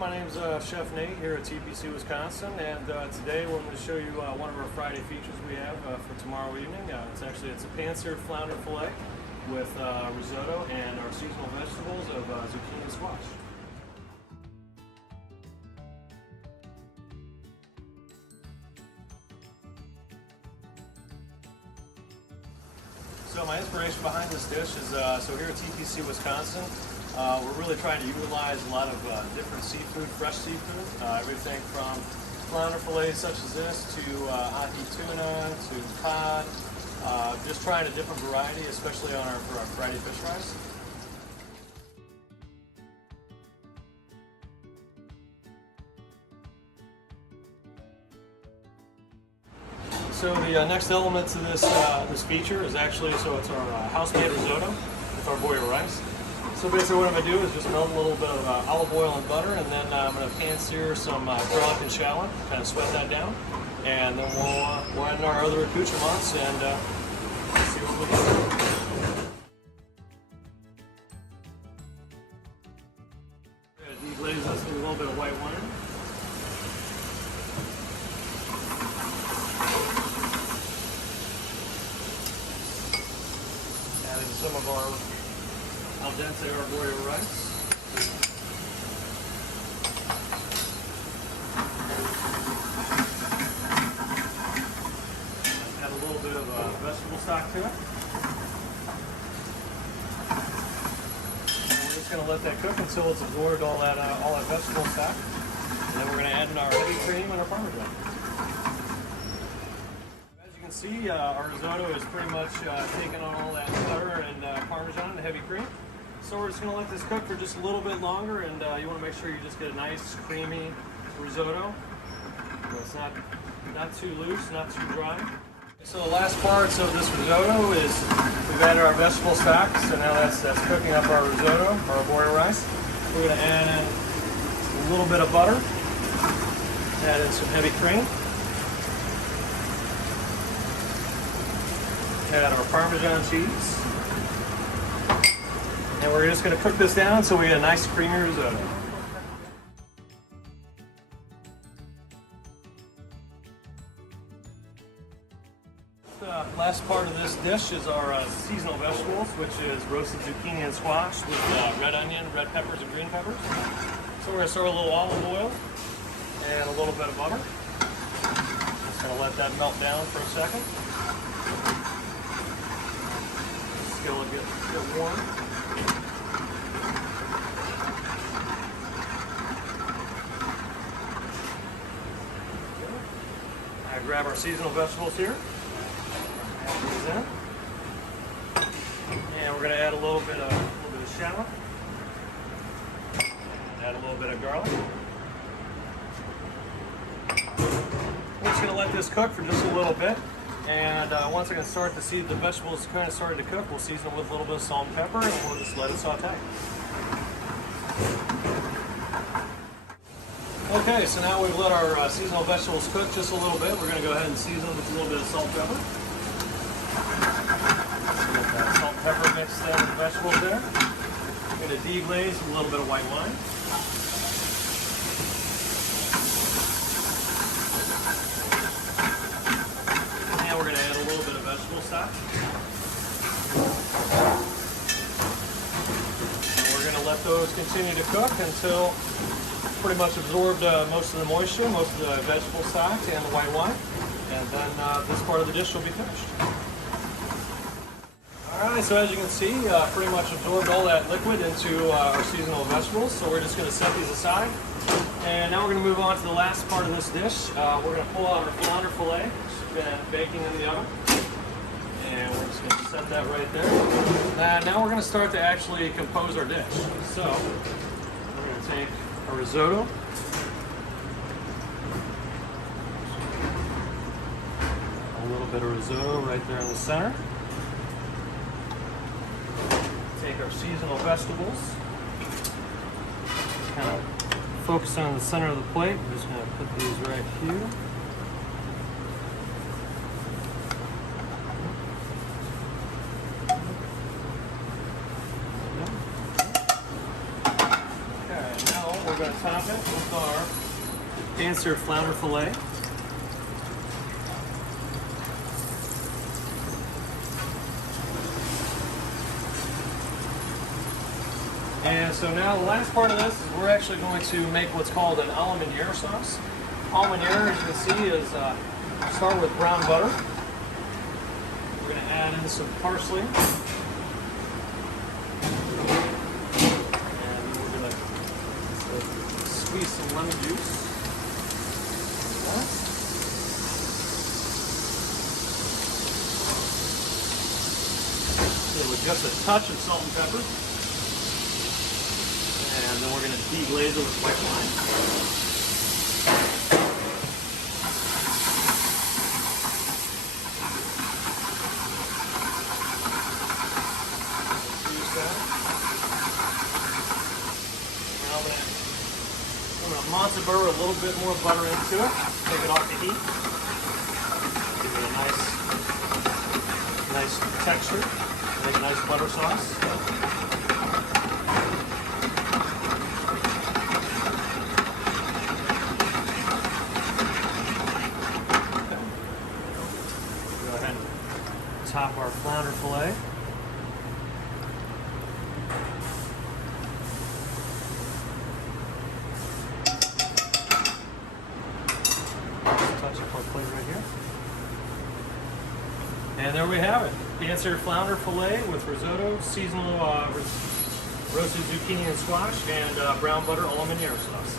My name's Chef Nate here at TPC Wisconsin, and today we're going to show you one of our Friday features we have for tomorrow evening. It's a pan-seared flounder fillet with risotto and our seasonal vegetables of zucchini and squash. So my inspiration behind this dish is so here at TPC Wisconsin, we're really trying to utilize a lot of different seafood, fresh seafood, everything from flounder fillets such as this to ahi tuna to cod, just trying a different variety, especially on for our Friday fish fries. So the next element to this feature is actually, it's our house-made risotto with our boiled rice. So basically what I'm going to do is just melt a little bit of olive oil and butter, and then I'm going to pan-sear some garlic and shallot, kind of sweat that down, and then we'll add in our other accoutrements and see what we do. Deglaze us with a little bit of white wine. Adding some of our al dente or boiled rice. Add a little bit of vegetable stock to it. And we're just going to let that cook until it's absorbed all that vegetable stock. And then we're going to add in our heavy cream and our Parmesan. See, our risotto is pretty much taken on all that butter and Parmesan and heavy cream. So we're just going to let this cook for just a little bit longer, and you want to make sure you just get a nice creamy risotto. It's not too loose, not too dry. So the last parts of this risotto is we've added our vegetable stock, so now that's cooking up our risotto, our boiled rice. We're going to add in a little bit of butter, add in some heavy cream. Add our Parmesan cheese. And we're just going to cook this down until we get a nice creamy risotto. The last part of this dish is our seasonal vegetables, which is roasted zucchini and squash with red onion, red peppers, and green peppers. So we're going to start with a little olive oil and a little bit of butter. Just going to let that melt down for a second. Skillet get warm. I grab our seasonal vegetables here. Add these in. And we're going to add a little bit of shallot. Add a little bit of garlic. We're just going to let this cook for just a little bit. And once I can start to see the vegetables kind of starting to cook, we'll season them with a little bit of salt and pepper, and we'll just let it saute. Okay, so now we've let our seasonal vegetables cook just a little bit. We're going to go ahead and season them with a little bit of salt and pepper. Let that salt and pepper mix in with the vegetables there. We're going to deglaze with a little bit of white wine. We're going to add a little bit of vegetable stock. And we're going to let those continue to cook until pretty much absorbed most of the moisture, most of the vegetable stock and the white wine. And then this part of the dish will be finished. Alright, so as you can see, pretty much absorbed all that liquid into our seasonal vegetables. So we're just going to set these aside. And now we're going to move on to the last part of this dish. We're going to pull out our flounder fillet, which has been baking in the oven. And we're just going to set that right there. And now we're going to start to actually compose our dish. So we're going to take a risotto. A little bit of risotto right there in the center. Take our seasonal vegetables. Kind of focus on the center of the plate. We're just going to put these right here. going to top it with our pan-seared flounder fillet. And so now the last part of this is we're actually going to make what's called an a la Molinar sauce. A la Molinar, as you can see, is start with brown butter. We're going to add in some parsley. And we're going to squeeze some lemon juice. With just a touch of salt and pepper. And then we're going to deglaze it with white wine. Now I'm going to Monte burr a little bit more butter into it. Take it off the heat. Give it a nice texture. Make a nice butter sauce. Top our flounder fillet. Touch up our plate right here. And there we have it. Pan-seared flounder fillet with risotto, seasonal roasted zucchini and squash, and brown butter a la Molinar sauce.